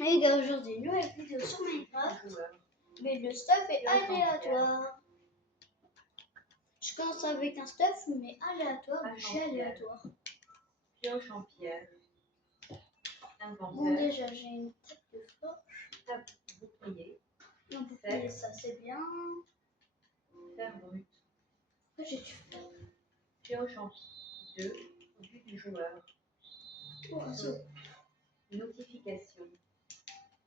Les gars, aujourd'hui, une nouvelle vidéo sur Minecraft, mais le stuff est aléatoire. Je commence avec un stuff, mais aléatoire, bouché aléatoire. Pioche en pierre. Inventaire. Bon, déjà, j'ai une tête de forge. Table bouclier. Un bouclier, ça c'est bien. Fer brut. Après, j'ai du fer. Pioche en 2 au but du joueur. Oh, c'est Notification.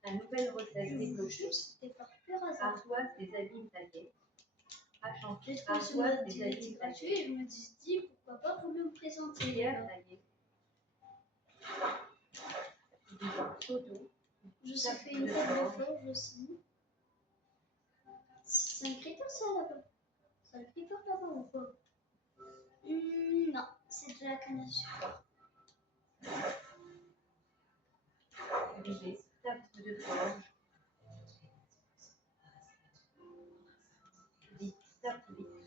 La nouvelle recette débloquée. c'était par pur hasard. Ardoise des abîmes taillés. Hache en J'ai pierre. trouvé ce Ardoise mode des direct abîmes gratuit taillés. et je me dis pourquoi pas vous le présenter. Pierre taillée. Seau d'eau. Je sais faire une tête de forge aussi. C'est un creeper ça là-bas. C'est un creeper là-bas ou pas? Non, c'est de la canne à sucre. Rivet. Table de forge.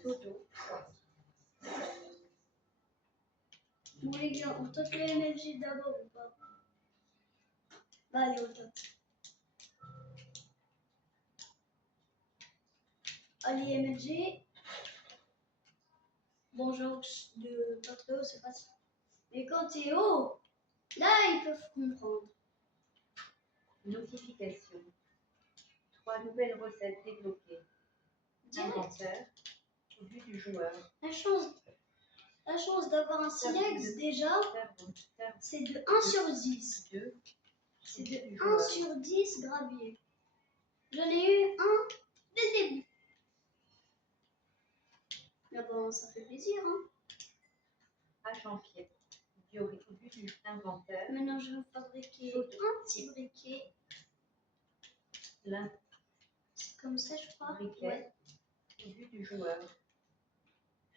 Seau d'eau. Bon les gars, on tente le MLG d'abord ou pas? Bah allez, on tente. Allez MLG. Bon, genre de pas très haut, c'est pas ça. Mais quand t'es haut, là ils peuvent comprendre. Notification. 3 nouvelles recettes débloquées. Direct. Inventaire. Au but du joueur. La chance d'avoir un silex déjà, c'est de 1 sur 10. 2. C'est de 1 sur 10 gravier. J'en ai eu un dès le début. Mais bon, ça fait plaisir, hein. Hache en pierre. Diorite au but du inventaire. Maintenant, je vais fabriquer un petit briquet. C'est comme ça, je crois. Briquet. Ouais. Au but du joueur.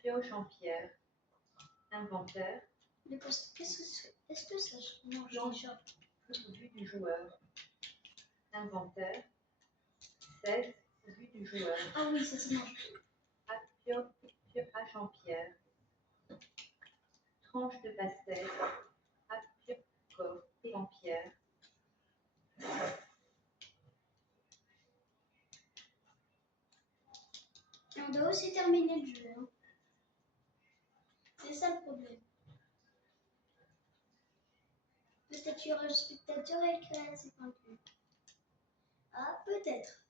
Pioche en pierre. Inventaire. Est-ce que ça mange déjà? Au but du joueur. Inventaire. 16. Au but du joueur. Ah oui, ça se mange. Hache en pierre. Tranche de pastèque. Corps en pierre. Et on doit aussi terminer le jeu. Hein. C'est ça le problème. Peut-être qu'il y aura le spectateur et éclairé, c'est pas inclus. Ah, peut-être.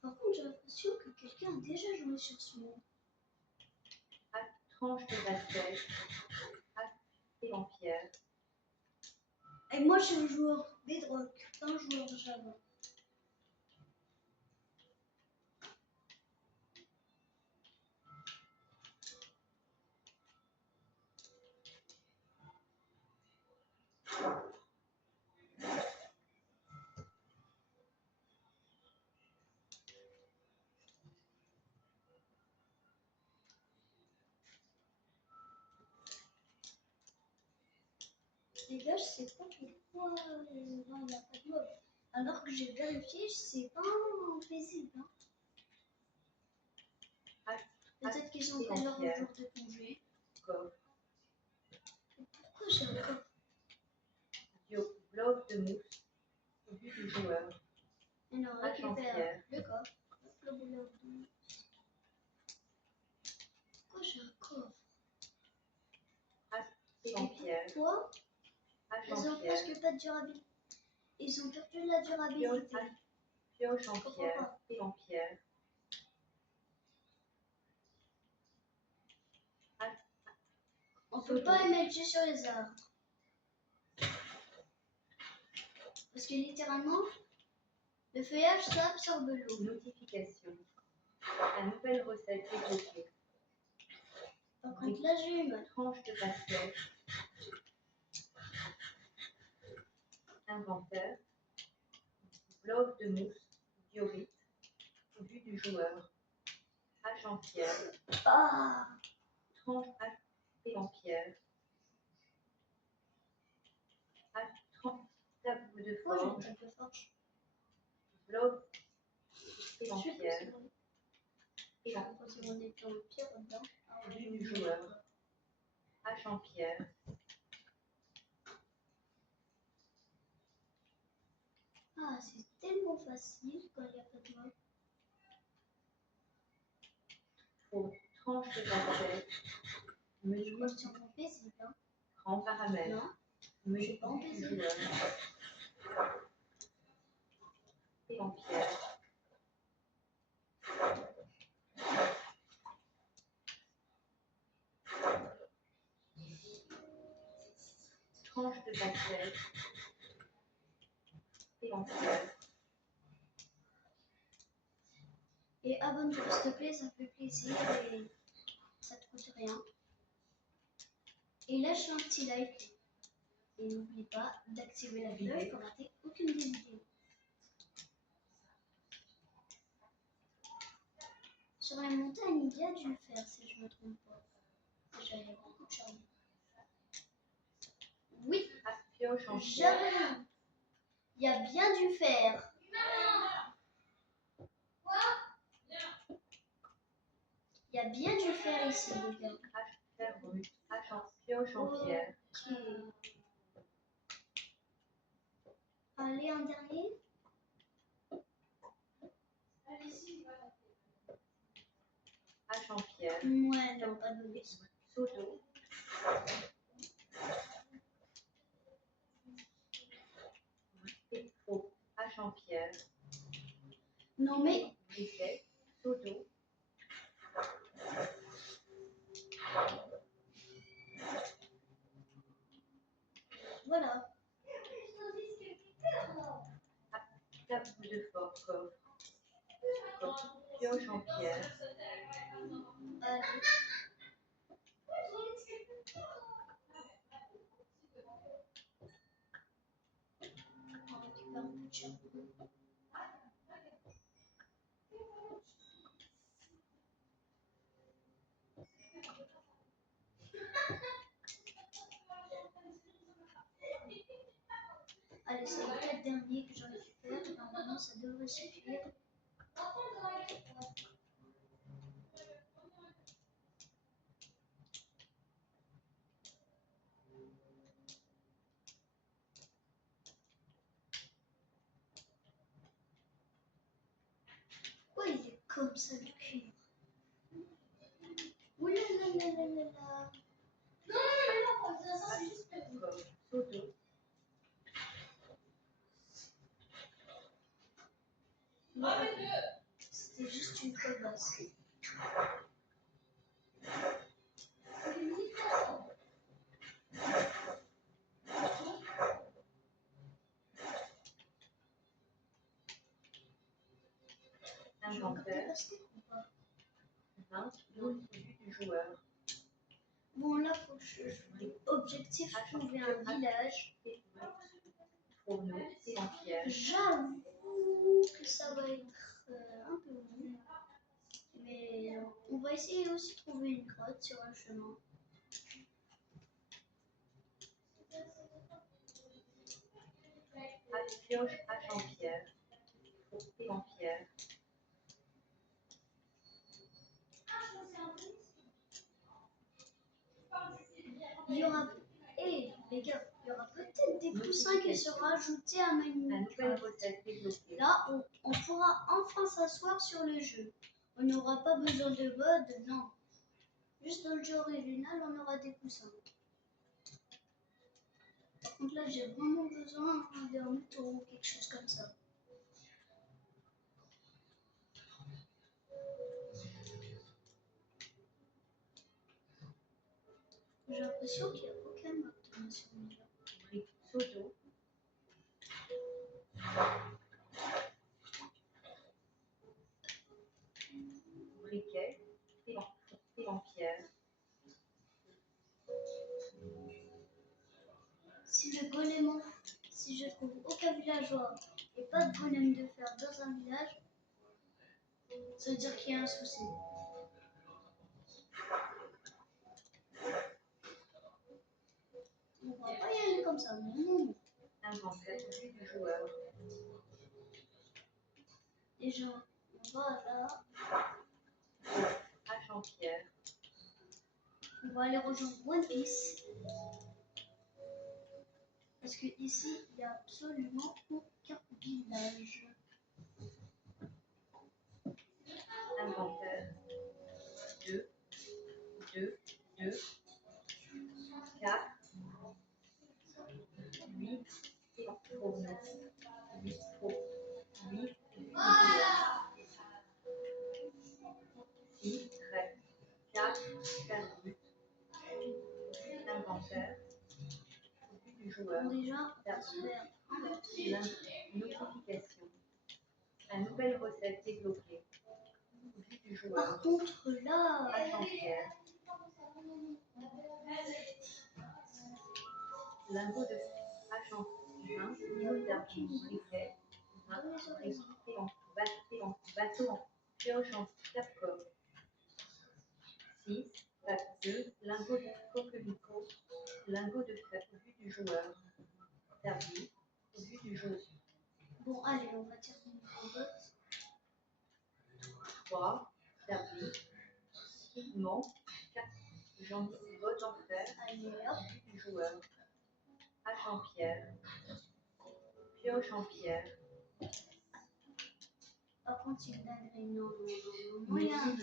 Par contre, j'ai l'impression que quelqu'un a déjà joué sur ce monde. Tranche de pastèque. En pierre. Et moi, je suis un joueur Bedrock, pas un joueur Java. Les gars, je sais pas pourquoi il n'y a pas de mob. Alors que j'ai vérifié, c'est pas paisible. Hein. Peut-être qu'ils ont pris leur jour de congé. Pourquoi j'ai encore Bloc de mousse au but du joueur. Et non, récupère le coffre. Le bloc de mousse. Pourquoi j'ai un coffre? En pierre. Pourquoi ils ont presque pas de durabilité. Ils ont perdu la durabilité. Pioche en pierre. Et en pierre. On peut pas émerger sur les arbres. Parce que littéralement, le feuillage, ça absorbe l'eau. Notification. La nouvelle recette débloquée. Par contre, là, j'ai eu mal. Tranche de pastèque. Inventaire. Bloc de mousse. Diorite. Au but du joueur. Hache en pierre. Ah! Tranche et en pierre. Table de forge. Bloc et en pierre. Et en dedans. but du joueur. Hache en pierre. c'est tellement facile quand il n'y a pas de mots. Faut tranche de basket. Menu Moi, je suis en paisible. Hein. grand paramètre. Non, Menu je suis pas en du paisible. joueur. Et en pierre. Tranche de basket. Et en pierre. Et abonne-toi, s'il te plaît, ça me fait plaisir et ça te coûte rien. Et lâche un petit like. Et n'oublie pas d'activer la cloche pour rater aucune des vidéos. Sur la montagne, il y a dû le faire si je ne me trompe pas. Déjà, il y a beaucoup de charme. Oui, À pioche en pierre. j'arrive. Il y a bien dû faire. Il y a bien dû faire ici, les gars. Hache pierre brute. Hache en pioche en pierre. Ok. Allez, un dernier. Hache en pierre. Ouais, non, pas de bonus. Seau d'eau. Et faux. Hache en pierre. Non, mais Briquet. Seau d'eau. voilà. Tabou de fort. Coffre. Pioche en pierre. Allez. On récupère un peu de charbon. Allez, c'est les 4 derniers que je récupère. Normalement, ça devrait suffire. Pourquoi il est comme ça, le cuivre? Oulalalalala. Coffre. Seau d'eau. C'était juste une crevasse. Inventaire. 20. 12 produits du joueur. Bon, là, faut que je joue. Objectif, trouver un village. Fourneau. Et en pierre. J'avoue que ça va être un peu long. Mais on va essayer aussi de trouver une grotte sur un chemin. Hache pioche. Hache en pierre. Et en pierre. Il y aura... Eh, les gars, il y aura peut-être des coussins qui seront ajoutés à ma La nouvelle Minecraft. recette développée. Là, on pourra enfin s'asseoir sur le jeu. On n'aura pas besoin de mode, non. Juste dans le jeu original, on aura des coussins. Par contre, là, j'ai vraiment besoin d'un mouton ou quelque chose comme ça. J'ai l'impression qu'il n'y a aucun mode dans ce jeu. Brique. Seau d'eau. Briquet. Et en pierre. Si je trouve aucun villageois et pas de golem de fer dans un village, ça veut dire qu'il y a un souci. On va pas y aller comme ça, non. Inventaire du joueur. Déjà, on va là, Hache en pierre. on va aller rejoindre One Piece. Parce que ici, il n'y a absolument aucun village. Inventaire. 2, 2, 2, 4, 8 fourneaux. 8 fours. 8 6 traits. 4 fermes. L'inventaire. Vue du joueur. Bon, déjà, on va se faire Notification. La nouvelle recette développée. Vue du joueur. Par contre, là, Page entière. Lingot de page en 20, moule d'argent, briquet, 20, bateau en pioche en Capcom. 6, pack 2, lingot de coquelicot, lingot de fête, vue du joueur. Servi, vue du joueur. bon, allez, on va terminer le robot. 3, servi, pigment, 4, gentil, botte en fer, Allez, hop. vue du joueur. Hache en pierre, pioche en pierre, Par contre, il a gris. Non, non, non, non, moyen.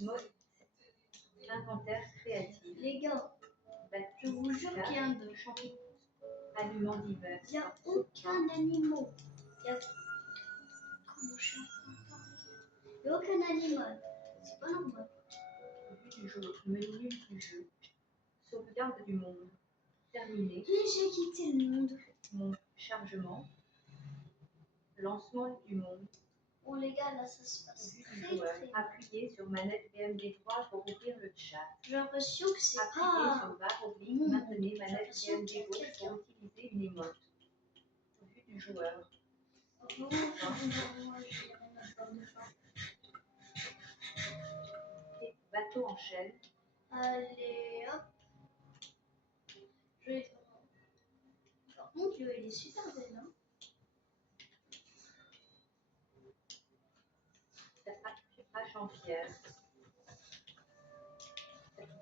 mode, inventaire créatif. Les gars, je vous jure qu'il y a un bug. Aliments divers. Il n'y a aucun animal. Il y a... Comment je suis en train de parler? Il n'y a aucun animal. C'est pas normal. Vue du jeu, menu du jeu. Sauvegarde du monde. Terminé. J'ai quitté le monde. Mon chargement. Lancement du monde. Bon, les gars, là, ça se passe Vue du très, joueur. très bien. Appuyez sur manette BMD 3 pour ouvrir le chat. J'ai l'impression que c'est Appuyez pas... sur barre oblique. Mmh. Maintenez manette l'impression BMD qu'il y a gauche quelqu'un. pour utiliser une émote. Vue du joueur. Moi, je dirais notre forme de fin. Et bateau en chaîne. Allez, hop. Je vais... Par contre, il est super belle, hein. Hache en pierre.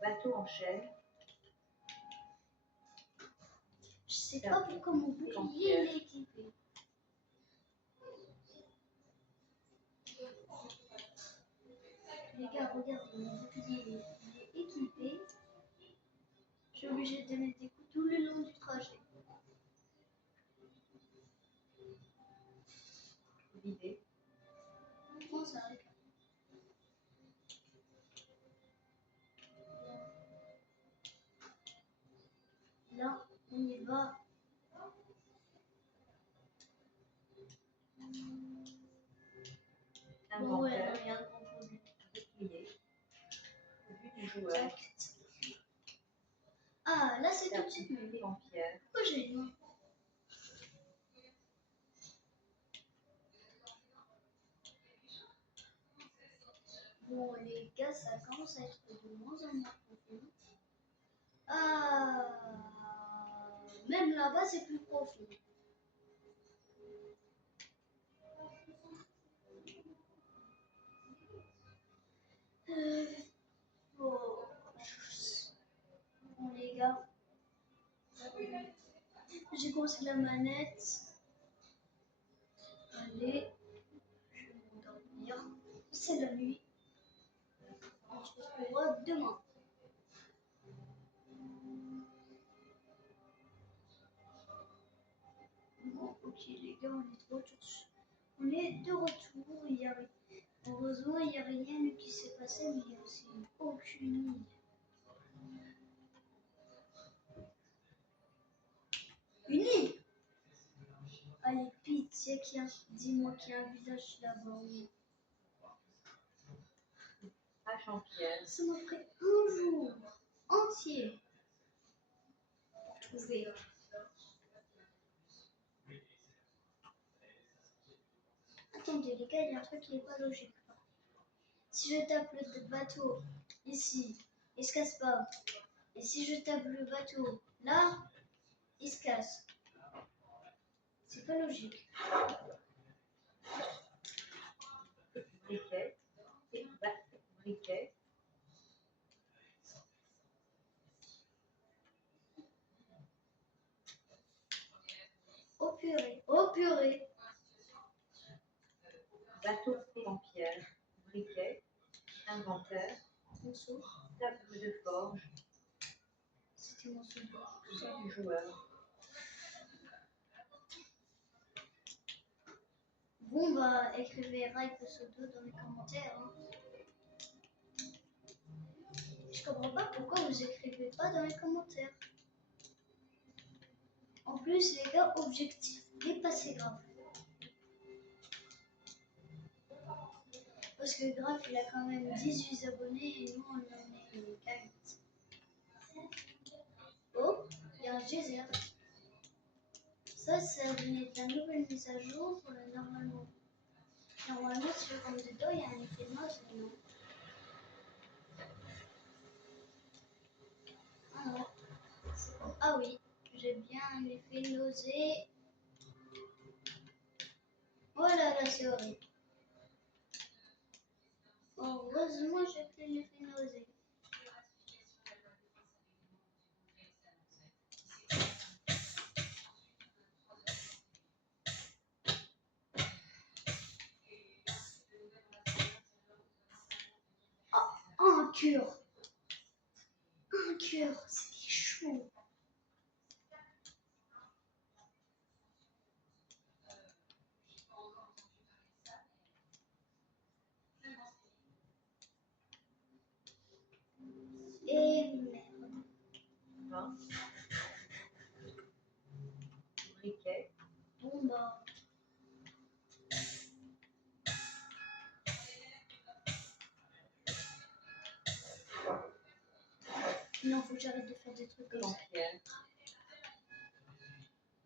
Bateau en chaîne. Je sais pas pourquoi mon bouclier il est équipé. Les gars, regardez, mon bouclier il est équipé. Je suis obligée de mettre des coups tout le long du trajet. Vider. Comment ça arrive? Là, on y va. Bon, ouais, Inventaire. il y a un grand problème. Bouclier. Vue du joueur. Tact. Ah, là c'est tout de suite mieux. Tapis en pierre. Pourquoi j'ai une main? Bon, les gars, ça commence à être de moins en moins profond. Ah, même là-bas, c'est plus profond. Bon, bon, les gars, j'ai commencé la manette. Allez, je vais m'endormir. C'est la nuit. On se retrouvera demain. Bon, ok les gars, on est de retour. Heureusement, il n'y a rien qui s'est passé, mais il n'y a aussi aucune île. Une île? Allez, pitié, dis-moi qu'il y a un village là-bas. Oui. Hache en pierre. Ça m'a pris un jour entier pour trouver. Attendez, les gars, il y a un truc qui n'est pas logique. Si je tape le bateau ici, il se casse pas. Et si je tape le bateau là, il se casse. C'est pas logique. Briquet. Briquet. purée. Bateau en pierre, briquet, inventaire, Monceau. table de forge, C'était Monceau. vue du joueur. Bon, bah, écrivez Rail Pseudo dans les commentaires. Hein. Je comprends pas pourquoi vous écrivez pas dans les commentaires. En plus, les gars, objectif dépassé grave. Parce que Grave, il a quand même 18 abonnés et nous, on en est qu'à 8. Oh, il y a un geyser. Ça venait de la nouvelle mise à jour. Normalement, sur le dedans, il y a un effet de noise, mais non. Ah non. Ah oui, j'ai bien un effet nausée. Oh là là, c'est horrible. Heureusement, j'ai fait l'effet nausée. Un cœur. Un cœur, c'était chaud. Et merde. 20. Briquet, Bon bah. Non, faut que j'arrête de faire des trucs comme en ça. pierre,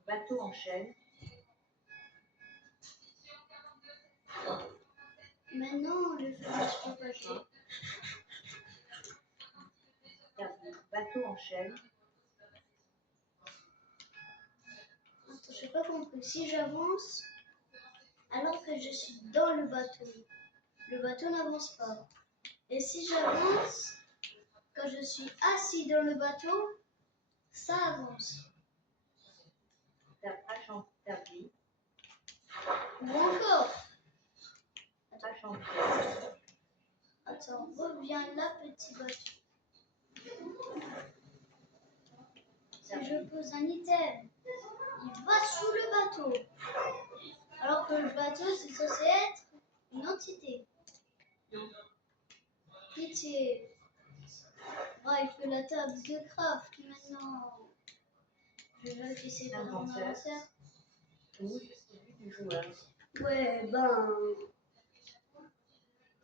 bateau en chêne, Maintenant, le fromage propagé. bateau en chêne, Attends, j'ai pas compris. Si j'avance, alors que je suis dans le bateau n'avance pas. Et si j'avance, quand je suis assis dans le bateau, ça avance. hache en tapis, Ou encore. hache en pierre, Attends, reviens là, petit bateau. Si je pose un item, il va sous le bateau. Alors que le bateau, c'est censé être une entité. Pitié. Ah, il fait la table de craft maintenant. Je vais vérifier ses parents en inventaire. vue du joueur. Ouais, ben.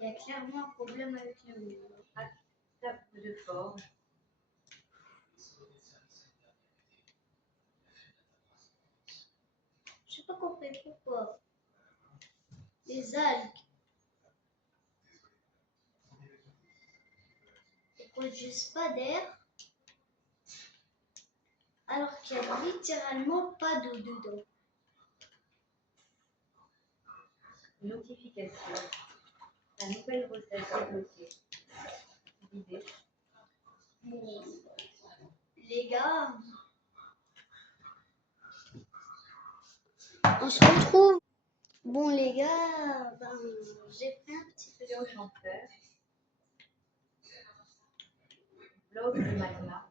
Il y a clairement un problème avec le mur. Table de forge, Je n'ai pas compris pourquoi. Les algues. Et produisent pas d'air. Alors qu'il n'y a littéralement pas d'eau dedans. notification, la nouvelle recette débloquée. L'idée, Bon, les gars, on se retrouve. Bon, les gars, ben, j'ai pris un petit peu pioche en fer, bloc de magma,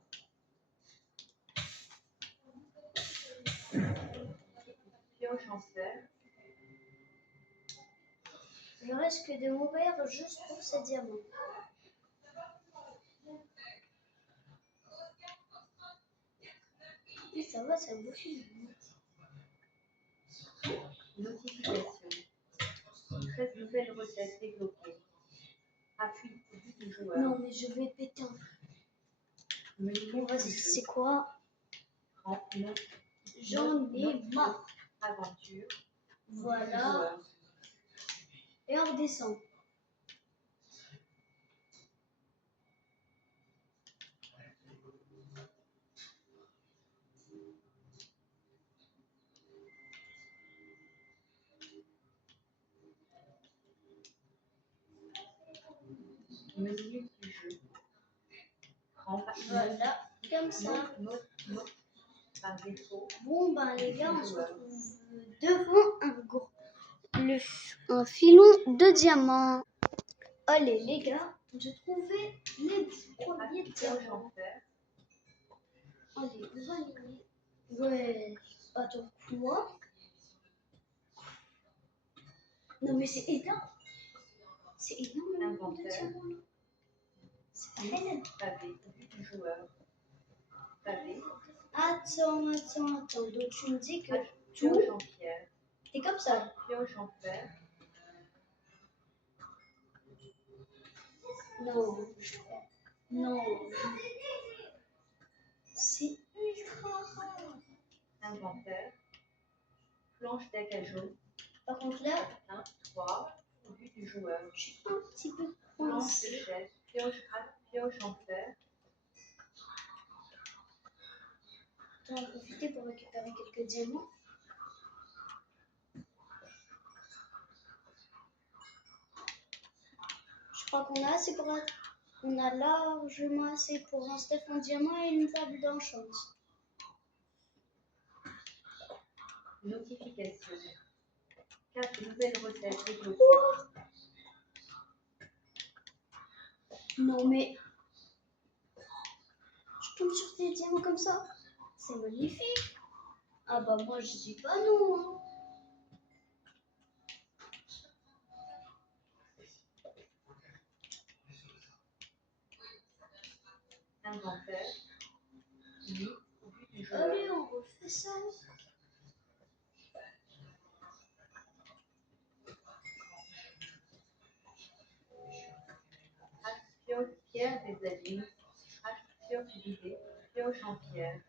pioche en fer, Je risque de mourir juste pour ces diamants. Et ça va, ça bouffe. notification, 13 nouvelles recettes débloquées. Appui vue du joueur. Non, mais je vais péter un. Menu Bon, vas-y, du jeu. c'est quoi? Note, J'en ai marre. aventure, Voilà. Et on redescend. menu du jeu. Voilà, comme ça. Note, par défaut. Bon, ben les gars, on se Joueur. retrouve devant un filon de diamants. Allez, les gars, j'ai trouvé les premiers Pioche diamants. en fer. Allez, on va les mettre. Ouais, attends, quoi? Non, mais c'est énorme. C'est énorme de Inventaire. diamants là. C'est pas réel. Pavé. Vue du joueur. Pavé. Attends. Donc tu me dis que Pioche en pierre. c'est comme ça. Pioche en fer. Non, je crois. Non. C'est ultra rare. Inventaire. Planche d'acajou. Par contre là, 1, 3. Vue du joueur. je suis un petit peu Planche de coincée. chaise. Pioche en fer. On va en profiter pour récupérer quelques diamants. Je crois qu'on a assez pour on a largement assez pour un stuff en diamant et une table d'enchant. Notification. 4 nouvelles recettes débloquées. Non mais je tombe sur des diamants comme ça. C'est magnifique. Ah bah moi je dis pas non. Hein. Inventaire. 8. Vue du joueur. Allez, on refait ça. Pioche pierre des abîmes. Pioche vidée. Pioche en pierre.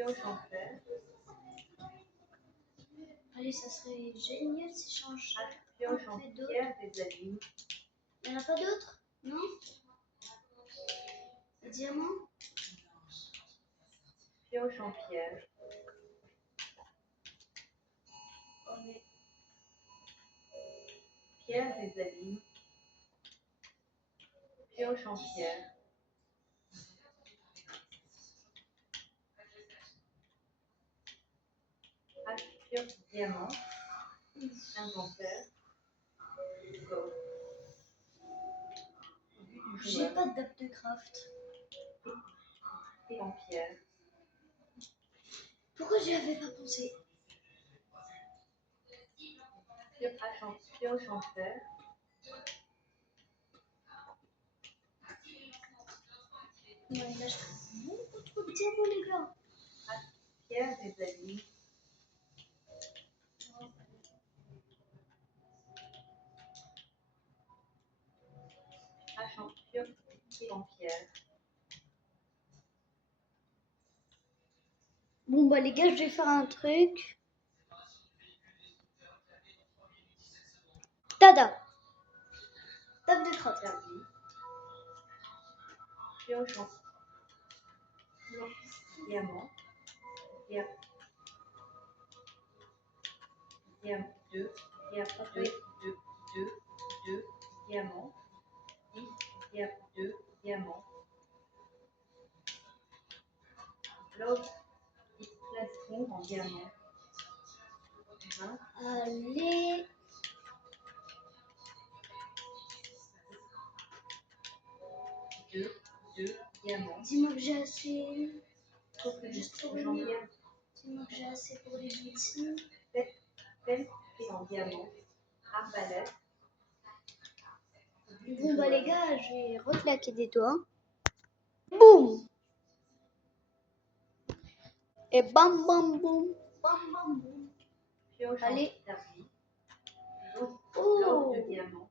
Pioche en fer. Allez, ça serait génial si je change. Pioche en pierre des abîmes. Il n'y en a pas d'autres? Non? Les diamants? Pioche en pierre. Oh mais Pierre des abîmes. Pioche en pierre. Pioche diamant. Inventaire. Go. Vue du j'ai joueur. pas de date de craft. Et en pierre. Pourquoi j'y avais pas pensé? Pioche en fer. Non, là je trouve beaucoup trop de diamants les gars. Pierre des abîmes. Pioche en pierre. Bon bah les gars, je vais faire un truc. Tada! Table de craft. Servi. Pioche en diamant. Diamant 2. Diamant. 10. 2 diamants. Bloc et plastron en diamant. 20. Allez. Deux diamants. Dis-moi que j'ai assez. Juste janvier. Dis-moi que j'ai assez pour les outils. Pelle en diamant. Arbalète. Bon bah les gars, je vais reclaquer des doigts. Boum! Et bam bam boum. Bam bam boum. Pioche Allez. en servi. Oh! Bloc de diamant.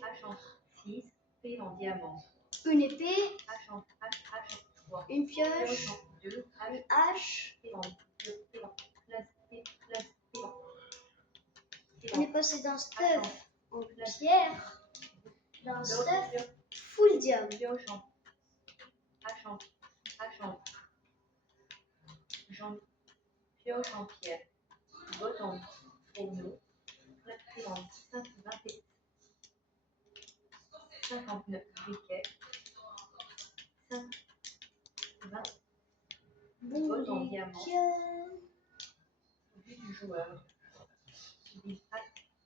H en 6. P en diamant. Une épée, H en 3. une Pioche pioche, en 2. une hache. P en 2. On est passé d'un stuff en pierre, d'un stuff full diamant. Pioche en pioche en pierre. Botte en fourneau. Plastron en 5. 59 briquets. 5, 20 Bon, bottes en les diamant. gars. Vue du joueur.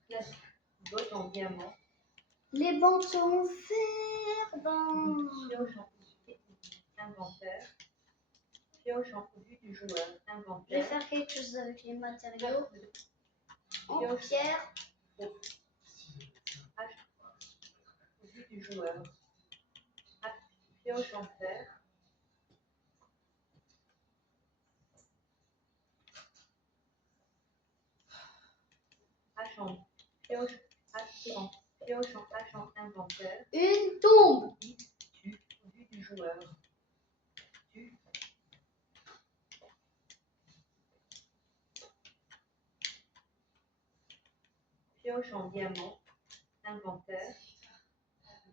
Place bottes en diamant. Les bancs sont offerts. Ben. Pioche en inventaire. Pioche en vue du joueur. Je vais Inventaire. faire quelque chose avec les matériaux. En Pioche. pierre. Vue du joueur. Pioche en fer. Hache en pioche. Pioche en hache en inventaire. Une tombe. Vue du joueur. Pioche en diamant. Inventaire.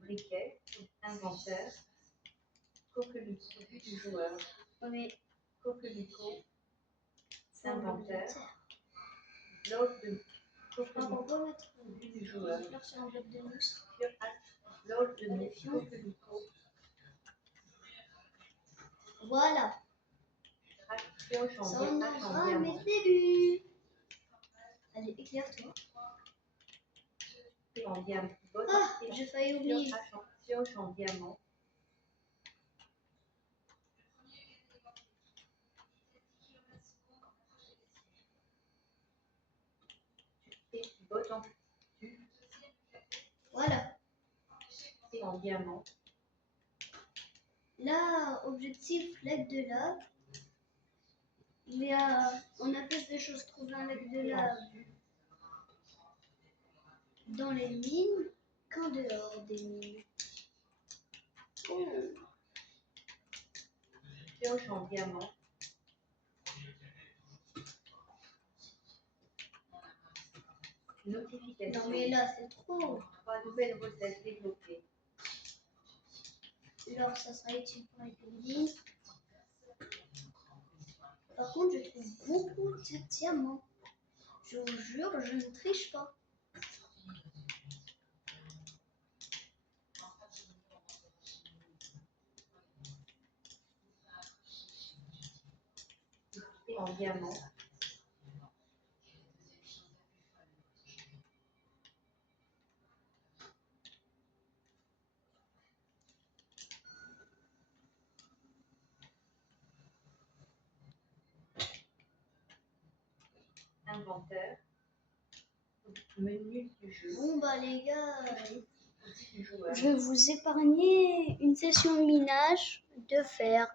Briquet. Inventaire. Coquelicot. Vue du joueur. Mais Coquelicot. faut enlever Inventaire. le Bloc de terre. On coquelicot. peut mettre Vue du joueur. fleur sur un bloc de mousse. Bloc de coquelicot. Voilà. Pioche en Ça en hache en aura diamant. mes débuts. Allez, éclaire-toi. En diamant. Ah, j'ai failli oublier. Pioche en diamant. Botte en Voilà. en diamant. Là, objectif, lac de lave. On a plus de choses trouver un lac de lave dans les mines qu'en dehors des mines. Oh. Pioche en diamant. Notification. Non mais là c'est trop. 3 nouvelles recettes débloquées. Alors ça sera utile pour les buildings. Par contre je trouve beaucoup de diamants. Je vous jure, je ne triche pas. En diamant. Inventaire. Menu du jeu. Bon bah les gars, Du joueur. je vais vous épargner une session de minage de fer.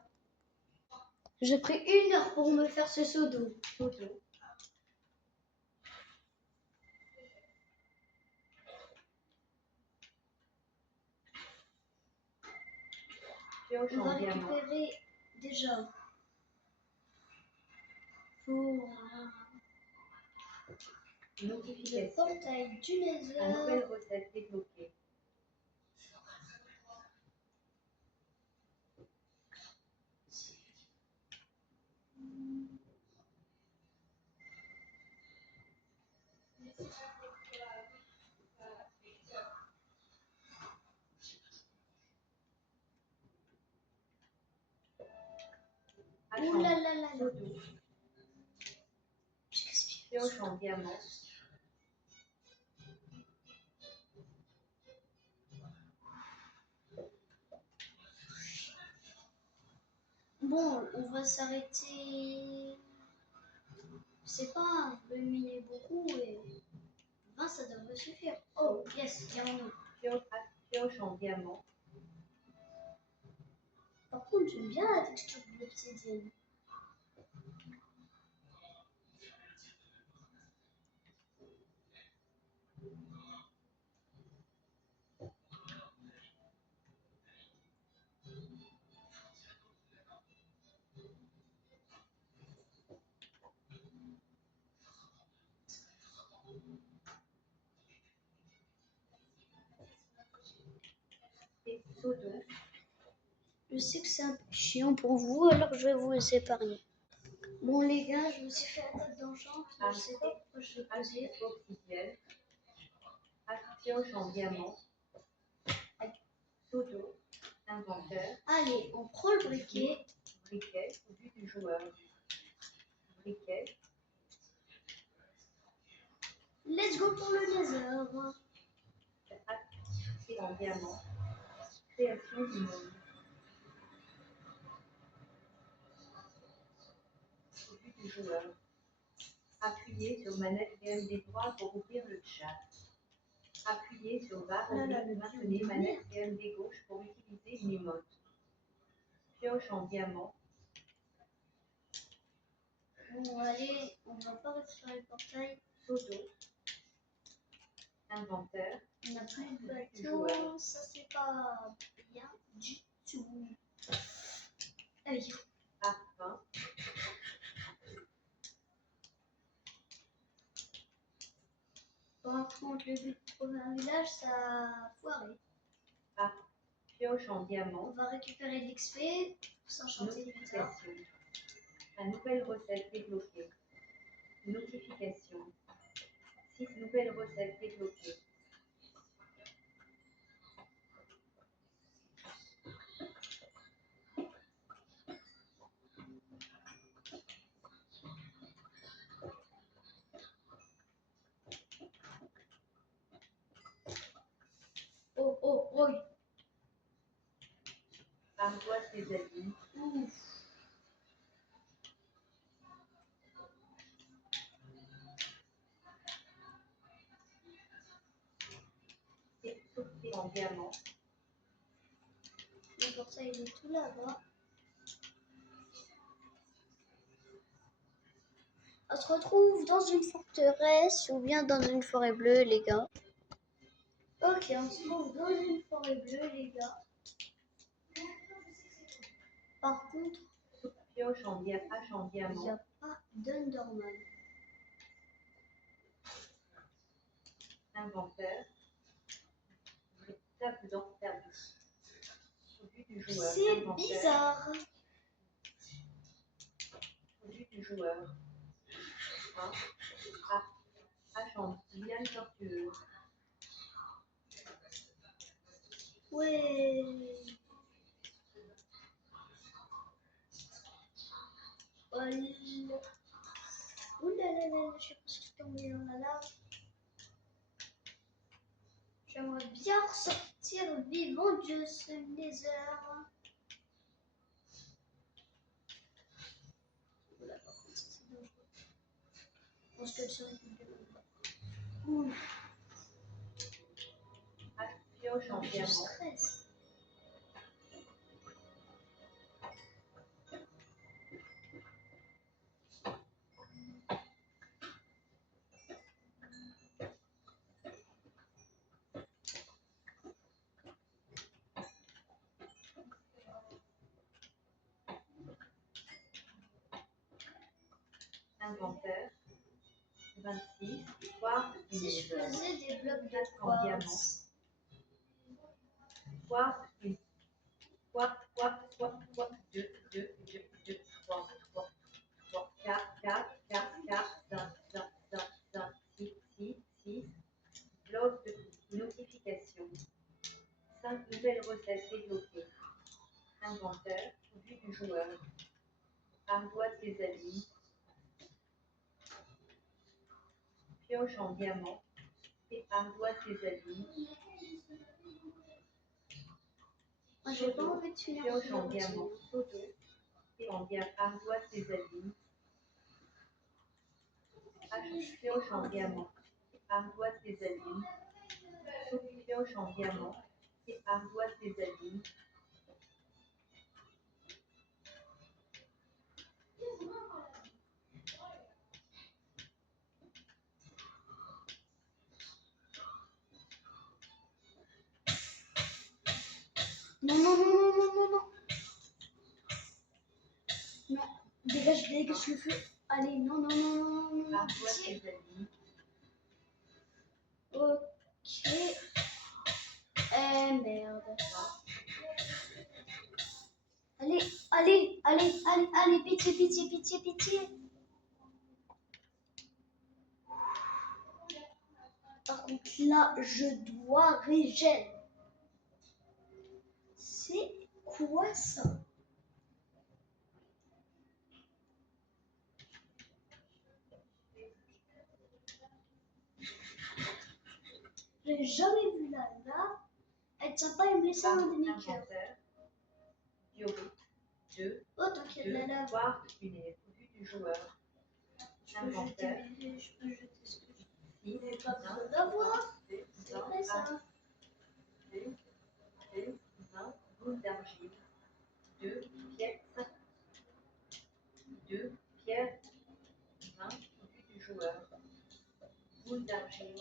J'ai pris 1 heure pour me faire ce seau d'eau. Pioche On va en diamant. récupérer déjà pour le Notification. portail du La Nether. nouvelle recette débloquée. Ouh là là là là. Pioche en diamant. Bon, on va s'arrêter. C'est pas grave, le miner beaucoup et 20 ça devrait suffire. Oh yes, diamant. Pioche en diamant. Par contre, j'aime bien la texture de l'obsidienne. Et seau d'eau. Je sais que c'est un peu chiant pour vous, alors je vais vous les épargner. Bon les gars, je me suis fait la table d'enchant. Je sais pas pourquoi je l'ai posée. Obsidienne. Pioche en diamant. Inventaire. Allez, on prend le briquet. Briquet au but du joueur. Briquet. Let's go pour le laser. Et en diamant. Création du monde. Au but du joueur. Appuyez sur manette VMD 3 pour ouvrir le chat. Appuyez sur barre oblique, maintenez manette VMD gauche pour utiliser une émote. Pioche en diamant. Bon, allez, on va pas récupérer le portail. Photo. Inventaire. On n'a plus de Joueur. bateau. Ça, c'est pas bien du tout. Allez, Parfum. par contre, le but de trouver un village, ça a foiré. Pioche en On diamant. va récupérer de l'XP pour s'enchanter les guitares. Notification. La nouvelle recette débloquée. Notification. 6 nouvelles recettes débloquées. Oh, oh, oh. Ardoise des amis. Ouf. Et sauté en diamant. Le portail il est tout là-bas. On se retrouve dans une forteresse ou bien dans une forêt bleue, les gars. Ok, on se trouve dans une forêt bleue, les gars. Par contre, Pioche en diamant. Hache en il n'y a diamant. pas d'Underman. Inventaire. Table d'enfer. Au but du joueur. C'est Inventaire. bizarre. Au but du joueur. Hache en liane tortueuse. Ouais. Oh là. Ouh là là là, je suis presque tombée dans la lave. J'aimerais bien ressortir vivant de ce nether. Oula, par contre, ça c'est dangereux. Je pense que le son est plus bien. Ouh, Pioche en je diamant. stresse. Inventaire. 26. Poire du Si je nether. faisais des blocs de En diamant. quartz. Poire. 2, 3, 4, 5, 6. Bloc de notification. 5 nouvelles recettes débloquées. Inventaire. Vue du joueur. Ardoise des amis. Pioche en diamant. Et ardoise des amis. Moi, j'ai pas envie de finir Pioche en en diamant. Photo. Et en diamant. Ardoise des amis. Pioche en diamant. Ardoise des amis. Pioche en diamant. Et ardoise des amis. Non, non, non, non, non, non, non. Non, dégage le feu. Allez, non, non, non, non, non, non. Ardoise des amis. Ok. Merde. Allez, pitié. Par contre, là, je dois régénérer. C'est quoi ça? J'ai jamais vu la lave être sympa et me laisser un demi-cœur. Inventaire. Diorite. 2. Oh, tant qu'il y a de la lave. Voire accumulé. Au vu du joueur. Je peux jeter Inventaire. je peux jeter ce que je veux. Il Mais pas besoin d'avoir. C'est vrai ça. 20 boules d'argile. 2 pièces. 2 pierres. 20 au vu du joueur. Boule d'argile.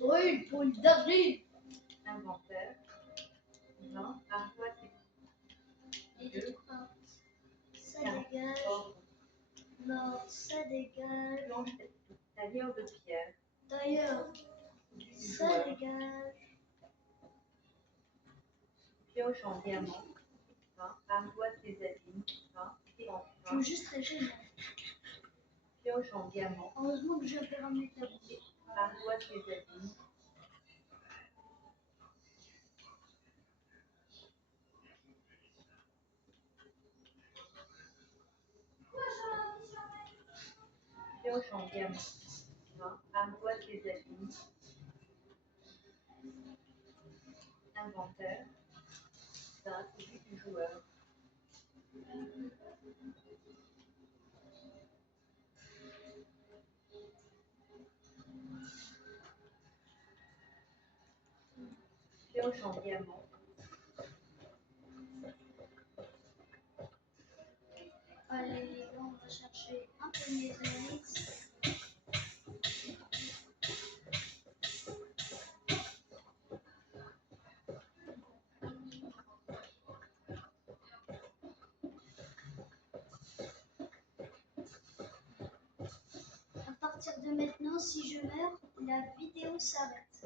Oui, une poule d'argile. Inventaire. 20 ardoises Et Deux. ça dégage. or. Non, ça dégage. Planche tailleur de pierre. D'ailleurs, Au vu du ça joueur. dégage. Pioche en diamant. 20 ardoise des abîmes. 20 Je veux juste régénérer. Pioche en diamant. Heureusement que j'ai fait ramener ta bouée. Ardoise des abîmes. Pioche en diamant. 20 ardoise des abîmes. Inventaire. 20 au vu du joueur. Pioche en diamant. Allez les gars, on va chercher un peu de netherite. À partir de maintenant, si je meurs, la vidéo s'arrête.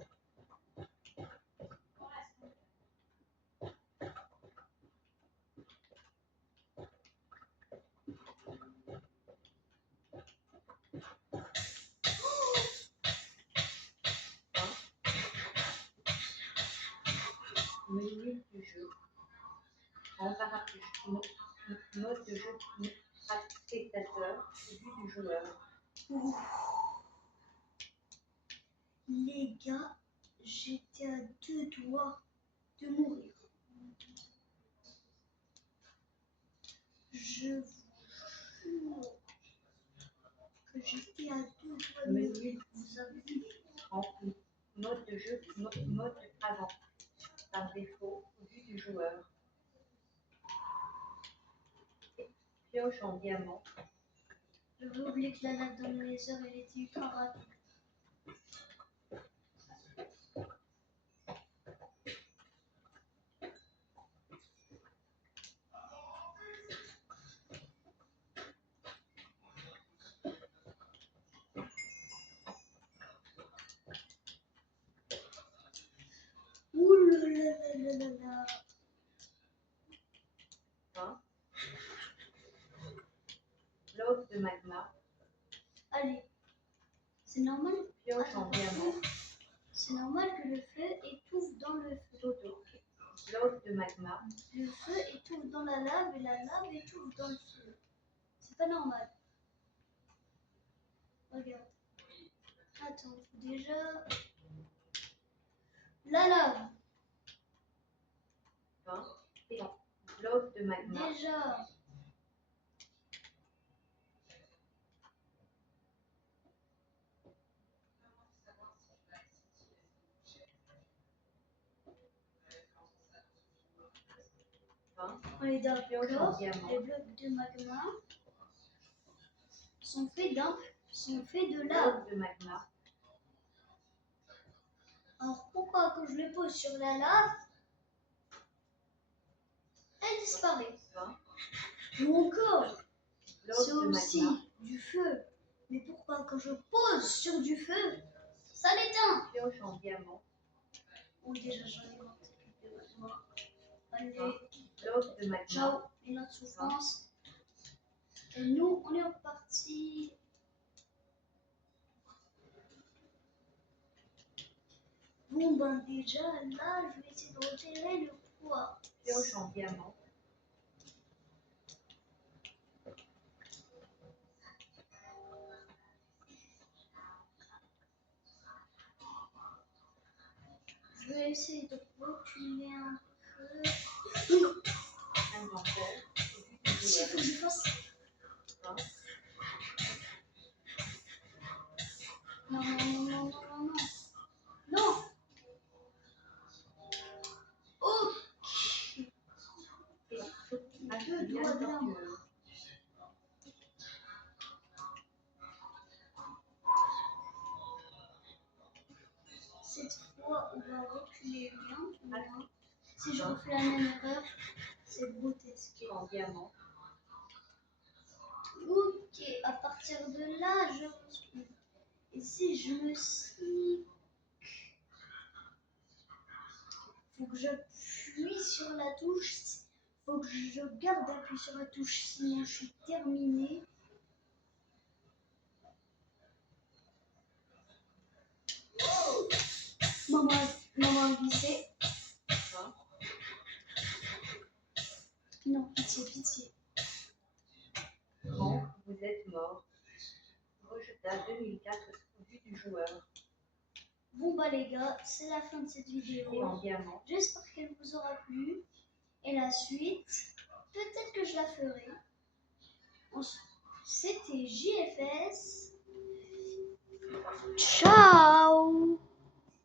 Menu du jeu. En parapluie. Mode de jeu. Spectateur. Au vu du joueur. Ouh. Les gars, j'étais à 2 doigts de mourir. Je vous jure que j'étais à 2 doigts de mourir. Menu Vous avez vu? en mode de jeu. Mode avant. Par défaut. Au vu du joueur. Pioche en diamant. J'avais oublié que la lave dans le laser, elle était ultra rapide. Ouh là là là là là. Bloc de magma. Allez, c'est normal. Pioche en diamant. C'est normal que le feu étouffe dans le feu. Dodo. Bloc de magma. Le feu étouffe dans la lave et la lave étouffe dans le feu. C'est pas normal. Regarde. Attends, déjà. La lave. 20. Bloc de magma. Déjà. On est d'accord. Les blocs de magma sont faits de lave. Bloc de magma. Alors pourquoi quand je le pose sur la lave, elle disparaît? 20. Ou encore, Bloc c'est de aussi magma. du feu. Mais pourquoi quand je pose sur du feu, ça l'éteint? Pioche en diamant. Oh déjà j'en ai marre de cette coupe de magma. Allez, Bloc de magma. ciao, et notre souffrance. Et nous, on est reparti. Bon ben déjà là, je vais essayer de retirer le fois. Pioche en diamant. Je vais essayer de reculer un peu. Inventaire. Au vu du Il faut que joueur. je fasse. Hein? Non, non, non, non, non, non. Non. Oh, Et Deux doigts de main. Cette fois, on va reculer bien. Si je refais la même erreur, c'est grotesque. En diamant. Ok, à partir de là, je me suis. Et si je me suis. Faut que j'appuie sur la touche. Faut que je garde d'appui sur la touche, sinon je suis terminée. Maman a glissé. Hein? Non, pitié, pitié. Manque, vous êtes mort. Rejeta 2004 au vu du joueur. Bon bah les gars, c'est la fin de cette Et vidéo. en diamant. J'espère qu'elle vous aura plu. Et la suite, peut-être que je la ferai. C'était JFS. Ciao!